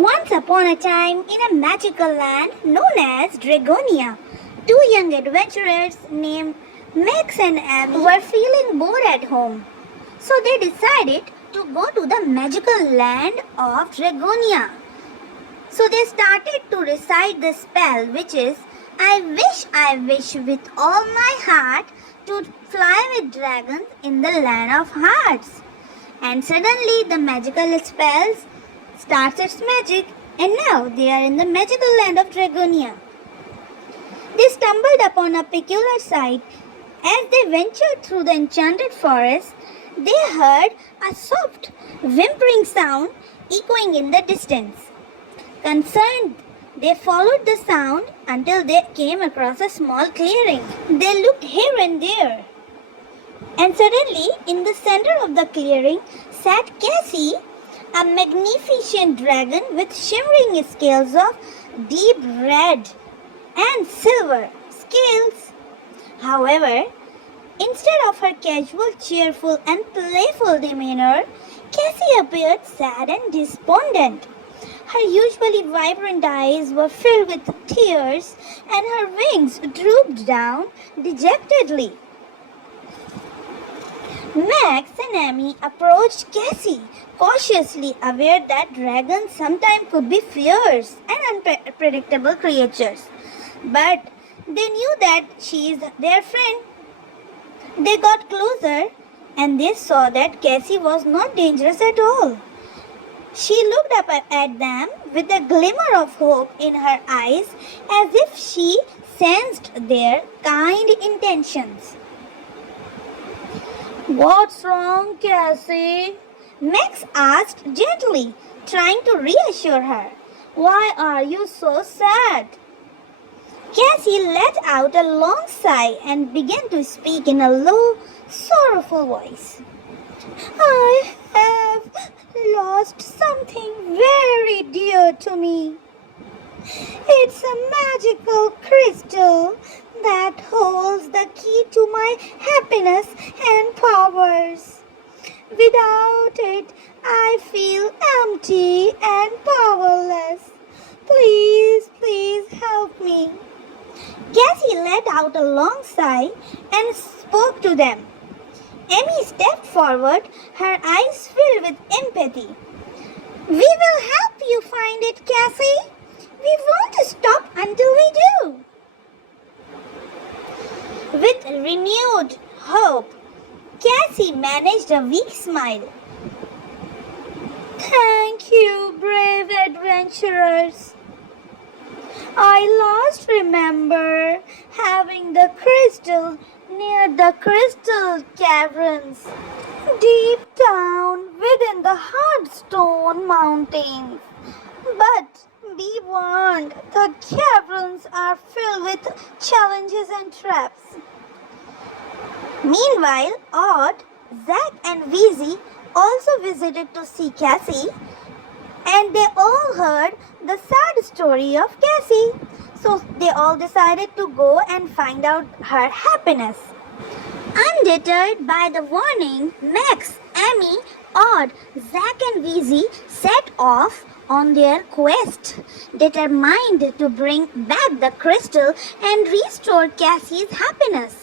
Once upon a time, in a magical land known as Dragonia, two young adventurers named Max and Emmi were feeling bored at home. So they decided to go to the magical land of Dragonia. So they started to recite the spell, which is I wish with all my heart to fly with dragons in the land of hearts. And suddenly the magical spells starts its magic, and now they are in the magical land of Dragonia. They stumbled upon a peculiar sight. As they ventured through the enchanted forest, they heard a soft, whimpering sound echoing in the distance. Concerned, they followed the sound until they came across a small clearing. They looked here and there, and suddenly, in the center of the clearing, sat Cassy, a magnificent dragon with shimmering scales of deep red and silver scales. However, instead of her casual, cheerful, and playful demeanor, Cassy appeared sad and despondent. Her usually vibrant eyes were filled with tears, and her wings drooped down dejectedly. Max and Emmi approached Cassy, cautiously aware that dragons sometimes could be fierce and unpredictable creatures. But they knew that she is their friend. They got closer and they saw that Cassy was not dangerous at all. She looked up at them with a glimmer of hope in her eyes, as if she sensed their kind intentions. "What's wrong, Cassy?" Max asked gently, trying to reassure her. "Why are you so sad?" Cassy let out a long sigh and began to speak in a low, sorrowful voice. "I have lost something very dear to me. It's a magical crystal that holds the key to my happiness and powers. Without it, I feel empty and powerless. Please help me." Cassy let out a long sigh and spoke to them. Emmi stepped forward, her eyes filled with empathy. "We will help you find it, Cassy. We won't stop until we do." With renewed hope, Cassy managed a weak smile. "Thank you, brave adventurers. I last remember having the crystal near the crystal caverns, deep down within the hard stone mountains. But be warned, the caverns are filled with challenges and traps." Meanwhile, Odd, Zack, and Wheezy also visited to see Cassy, and they all heard the sad story of Cassy. So they all decided to go and find out her happiness. Undeterred by the warning, Max, Emmi, Odd, Zack, and Wheezy set off on their quest, determined to bring back the crystal and restore Cassy's happiness.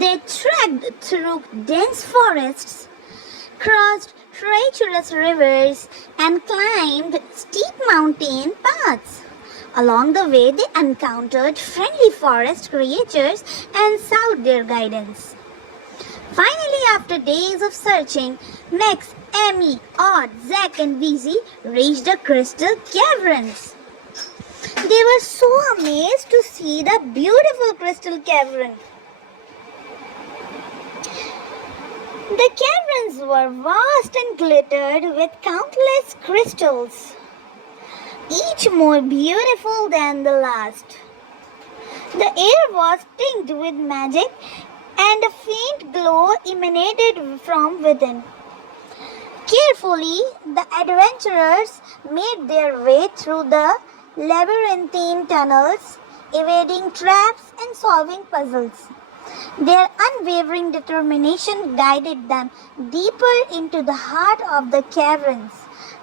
They trekked through dense forests, crossed treacherous rivers, and climbed steep mountain paths. Along the way, they encountered friendly forest creatures and sought their guidance. Finally, after days of searching, Max, Emmi, Odd, Zack, and Wheezy reached the crystal caverns. They were so amazed to see the beautiful crystal cavern. The caverns were vast and glittered with countless crystals, each more beautiful than the last. The air was tinged with magic, and a faint glow emanated from within. Carefully, the adventurers made their way through the labyrinthine tunnels, evading traps and solving puzzles. Their unwavering determination guided them deeper into the heart of the caverns,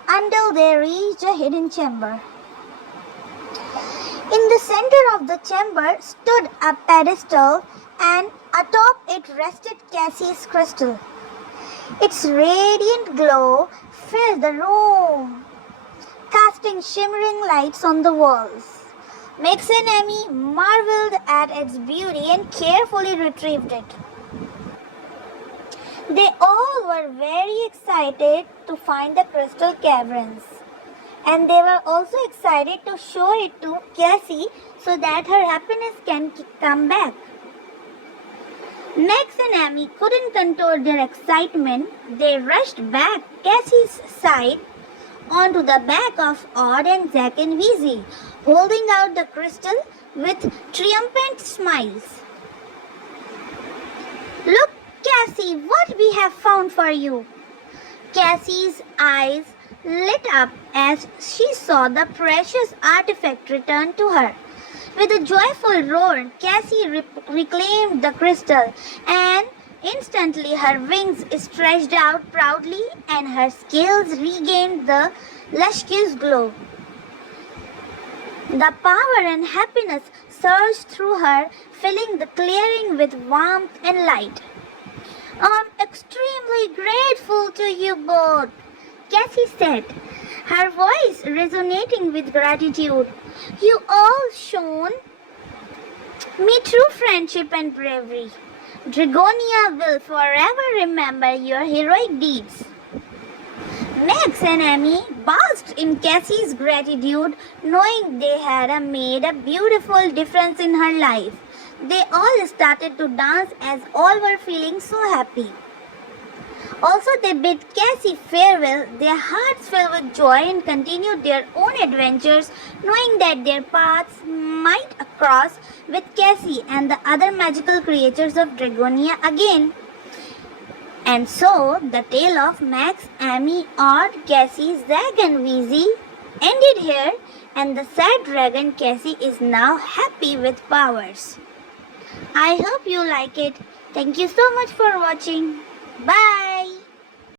until they reached a hidden chamber. In the center of the chamber stood a pedestal, and atop it rested Cassie's crystal. Its radiant glow filled the room, casting shimmering lights on the walls. Max and Emmi marveled at its beauty and carefully retrieved it. They all were very excited to find the crystal caverns, and they were also excited to show it to Cassy so that her happiness can come back. Max and Emmi couldn't control their excitement. They rushed back Cassy's side onto the back of Odd and Zack and Wheezy, holding out the crystal with triumphant smiles. "Look, Cassy, what we have found for you!" Cassy's eyes lit up as she saw the precious artifact return to her. With a joyful roar, Cassy reclaimed the crystal, and instantly her wings stretched out proudly and her scales regained the lustrous glow. The power and happiness surged through her, filling the clearing with warmth and light. "I'm extremely grateful to you both," Cassy said, her voice resonating with gratitude. "You all shown me true friendship and bravery. Dragonia will forever remember your heroic deeds." Max and Emmi basked in Cassy's gratitude, knowing they had made a beautiful difference in her life. They all started to dance as all were feeling so happy. Also, they bid Cassy farewell, their hearts filled with joy, and continued their own adventures, knowing that their paths might cross with Cassy and the other magical creatures of Dragonia again. And so, the tale of Max, Emmi, Odd, Cassy, Zack and Wheezy ended here, and the sad dragon Cassy is now happy with powers. I hope you like it. Thank you so much for watching. Bye.